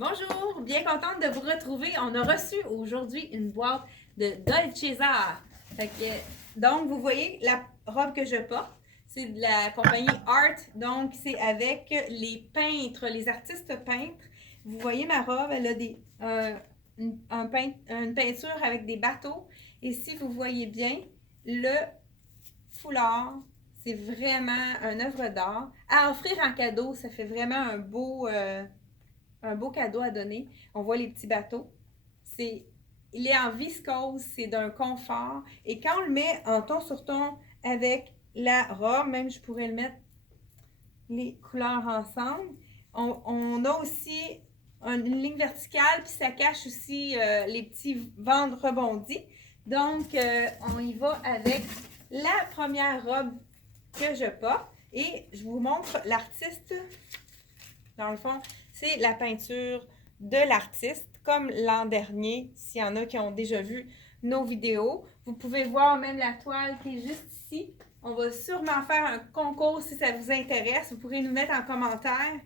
Bonjour, bien contente de vous retrouver. On a reçu aujourd'hui une boîte de Dolce Zar. Donc, vous voyez la robe que je porte. C'est de la compagnie Art. Donc, c'est avec les peintres, les artistes peintres. Vous voyez ma robe, elle a une peinture avec des bateaux. Et si vous voyez bien, le foulard, c'est vraiment une œuvre d'art. À offrir en cadeau, ça fait vraiment un beau cadeau à donner. On voit les petits bateaux. Il est en viscose, c'est d'un confort. Et quand on le met en ton sur ton avec la robe, même je pourrais le mettre les couleurs ensemble. On a aussi une ligne verticale, puis ça cache aussi les petits ventres rebondis. Donc, on y va avec la première robe que je porte. Et je vous montre l'artiste. Dans le fond, c'est la peinture de l'artiste, comme l'an dernier, s'il y en a qui ont déjà vu nos vidéos. Vous pouvez voir même la toile qui est juste ici. On va sûrement faire un concours si ça vous intéresse. Vous pourrez nous mettre en commentaire.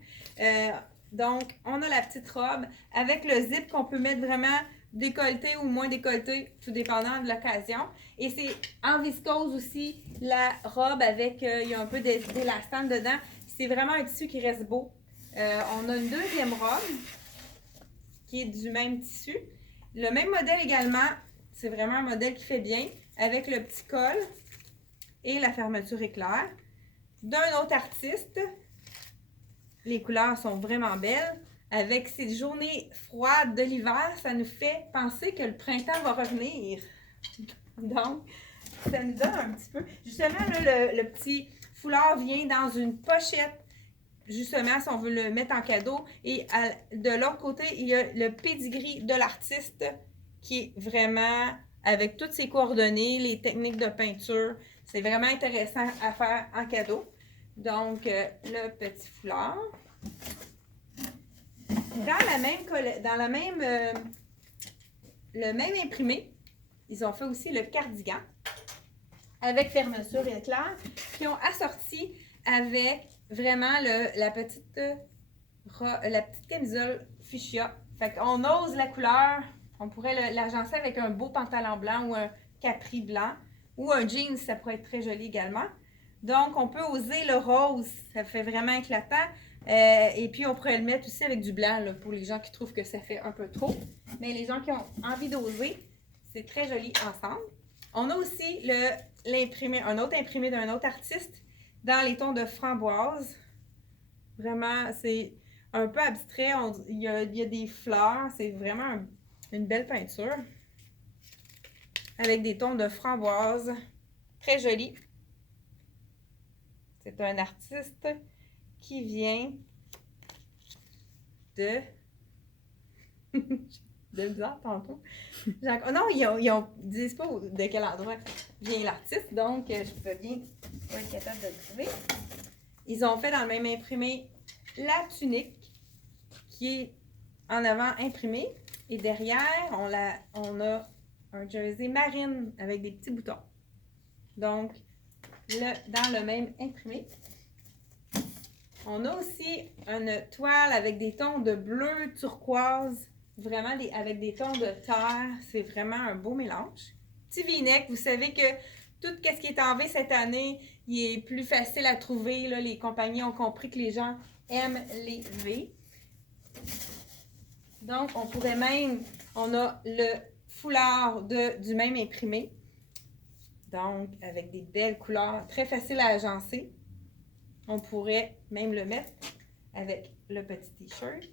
Donc, on a la petite robe avec le zip qu'on peut mettre vraiment décolleté ou moins décolleté, tout dépendant de l'occasion. Et c'est en viscose aussi, la robe avec, il y a un peu d'élastane dedans. C'est vraiment un tissu qui reste beau. On a une deuxième robe qui est du même tissu. Le même modèle également, c'est vraiment un modèle qui fait bien avec le petit col et la fermeture éclair. D'un autre artiste, les couleurs sont vraiment belles. Avec ces journées froides de l'hiver, ça nous fait penser que le printemps va revenir. Donc, ça nous donne un petit peu. Justement, là, le petit foulard vient dans une pochette. Justement, si on veut le mettre en cadeau. Et de l'autre côté, il y a le pedigree de l'artiste qui est vraiment avec toutes ses coordonnées, les techniques de peinture. C'est vraiment intéressant à faire en cadeau. Donc, le petit foulard. Le même imprimé, ils ont fait aussi le cardigan avec fermeture éclair, qui ont assorti avec vraiment la petite camisole fuchsia. Fait qu'on ose la couleur. On pourrait l'agencer avec un beau pantalon blanc ou un capri blanc ou un jean, ça pourrait être très joli également. Donc, on peut oser le rose. Ça fait vraiment éclatant. Et puis, on pourrait le mettre aussi avec du blanc là, pour les gens qui trouvent que ça fait un peu trop. Mais les gens qui ont envie d'oser, c'est très joli ensemble. On a aussi un autre imprimé d'un autre artiste dans les tons de framboise. Vraiment, c'est un peu abstrait. Il y a des fleurs. C'est vraiment une belle peinture. Avec des tons de framboise. Très joli. C'est un artiste qui vient de... de bizarre tantôt. Oh non, ils disent pas de quel endroit vient l'artiste, donc je peux bien être capable de le trouver. Ils ont fait dans le même imprimé la tunique qui est en avant imprimée et derrière on a un jersey marine avec des petits boutons. Donc dans le même imprimé. On a aussi une toile avec des tons de bleu turquoise, vraiment avec des tons de terre. C'est vraiment un beau mélange. Petit V-neck, vous savez que tout ce qui est en V cette année, il est plus facile à trouver. Là. Les compagnies ont compris que les gens aiment les V. Donc, on a le foulard du même imprimé. Donc, avec des belles couleurs, très facile à agencer. On pourrait même le mettre avec le petit t-shirt.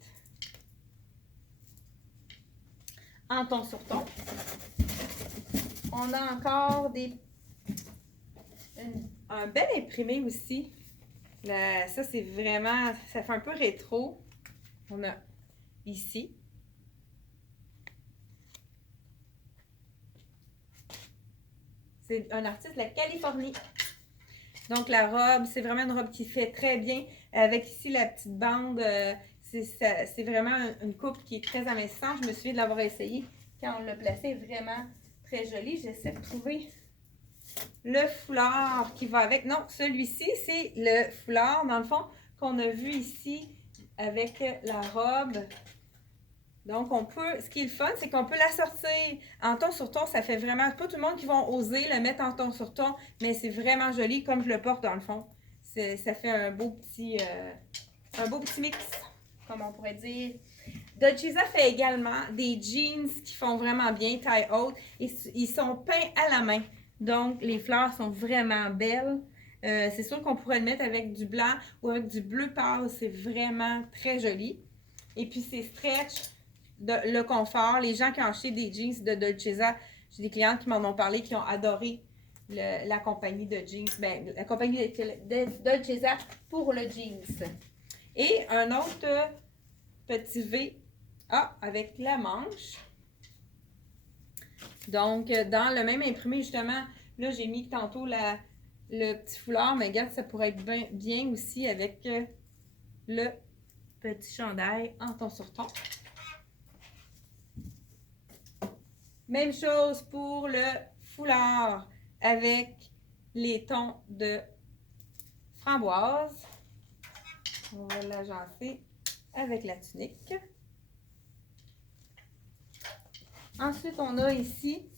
En ton sur ton. On a encore un bel imprimé aussi. Ça, c'est vraiment... Ça fait un peu rétro. On a ici. C'est un artiste de la Californie. Donc, la robe, c'est vraiment une robe qui fait très bien. Avec ici la petite bande, c'est vraiment une coupe qui est très amincissante. Je me souviens de l'avoir essayé quand on l'a placé. Vraiment très joli. J'essaie de trouver le foulard qui va avec. Non, celui-ci, c'est le foulard, dans le fond, qu'on a vu ici avec la robe. Donc, on peut, ce qui est le fun, c'est qu'on peut la sortir en ton sur ton. Ça fait vraiment, pas tout le monde qui va oser le mettre en ton sur ton, mais c'est vraiment joli comme je le porte dans le fond. Ça fait un beau petit mix, comme on pourrait dire. Dolcezza fait également des jeans qui font vraiment bien, taille haute. Et ils sont peints à la main. Donc, les fleurs sont vraiment belles. C'est sûr qu'on pourrait le mettre avec du blanc ou avec du bleu pâle. C'est vraiment très joli. Et puis, c'est stretch, le confort. Les gens qui ont acheté des jeans de Dolcezza, j'ai des clientes qui m'en ont parlé, qui ont adoré la compagnie de jeans. Ben, la compagnie de Dolcezza pour le jeans. Et un autre petit V avec la manche. Donc, dans le même imprimé, justement, là, j'ai mis tantôt le petit foulard, mais regarde, ça pourrait être bien aussi avec le petit chandail en ton sur ton. Même chose pour le foulard avec les tons de framboise. On va l'agencer avec la tunique. Ensuite, on a ici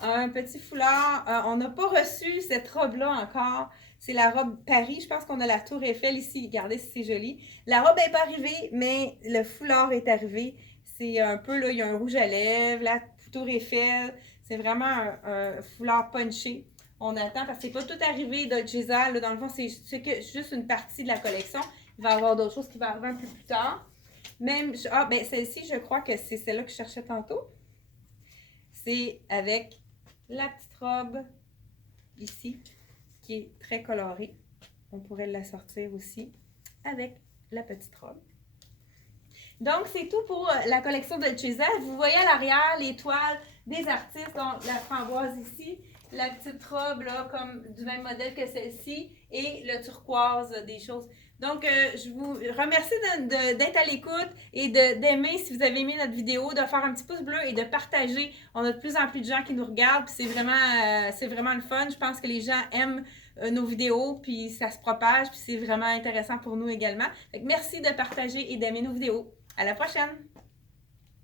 un petit foulard. On n'a pas reçu cette robe-là encore. C'est la robe Paris. Je pense qu'on a la Tour Eiffel ici. Regardez si c'est joli. La robe n'est pas arrivée, mais le foulard est arrivé. C'est un peu, là, il y a un rouge à lèvres, la Tour Eiffel. C'est vraiment un foulard punché. On attend parce que c'est pas tout arrivé Dolcezza. Là, dans le fond, c'est juste une partie de la collection. Il va y avoir d'autres choses qui vont arriver un peu plus tard. Même, ben celle-ci, je crois que c'est celle-là que je cherchais tantôt. C'est avec la petite robe ici, qui est très colorée. On pourrait la sortir aussi avec la petite robe. Donc, c'est tout pour la collection Dolcezza. Vous voyez à l'arrière les toiles des artistes, donc la framboise ici, la petite robe là, comme du même modèle que celle-ci et le turquoise des choses. Donc, je vous remercie d'être à l'écoute et d'aimer, si vous avez aimé notre vidéo, de faire un petit pouce bleu et de partager. On a de plus en plus de gens qui nous regardent, puis c'est vraiment le fun. Je pense que les gens aiment nos vidéos, puis ça se propage, puis c'est vraiment intéressant pour nous également. Donc, merci de partager et d'aimer nos vidéos. À la prochaine!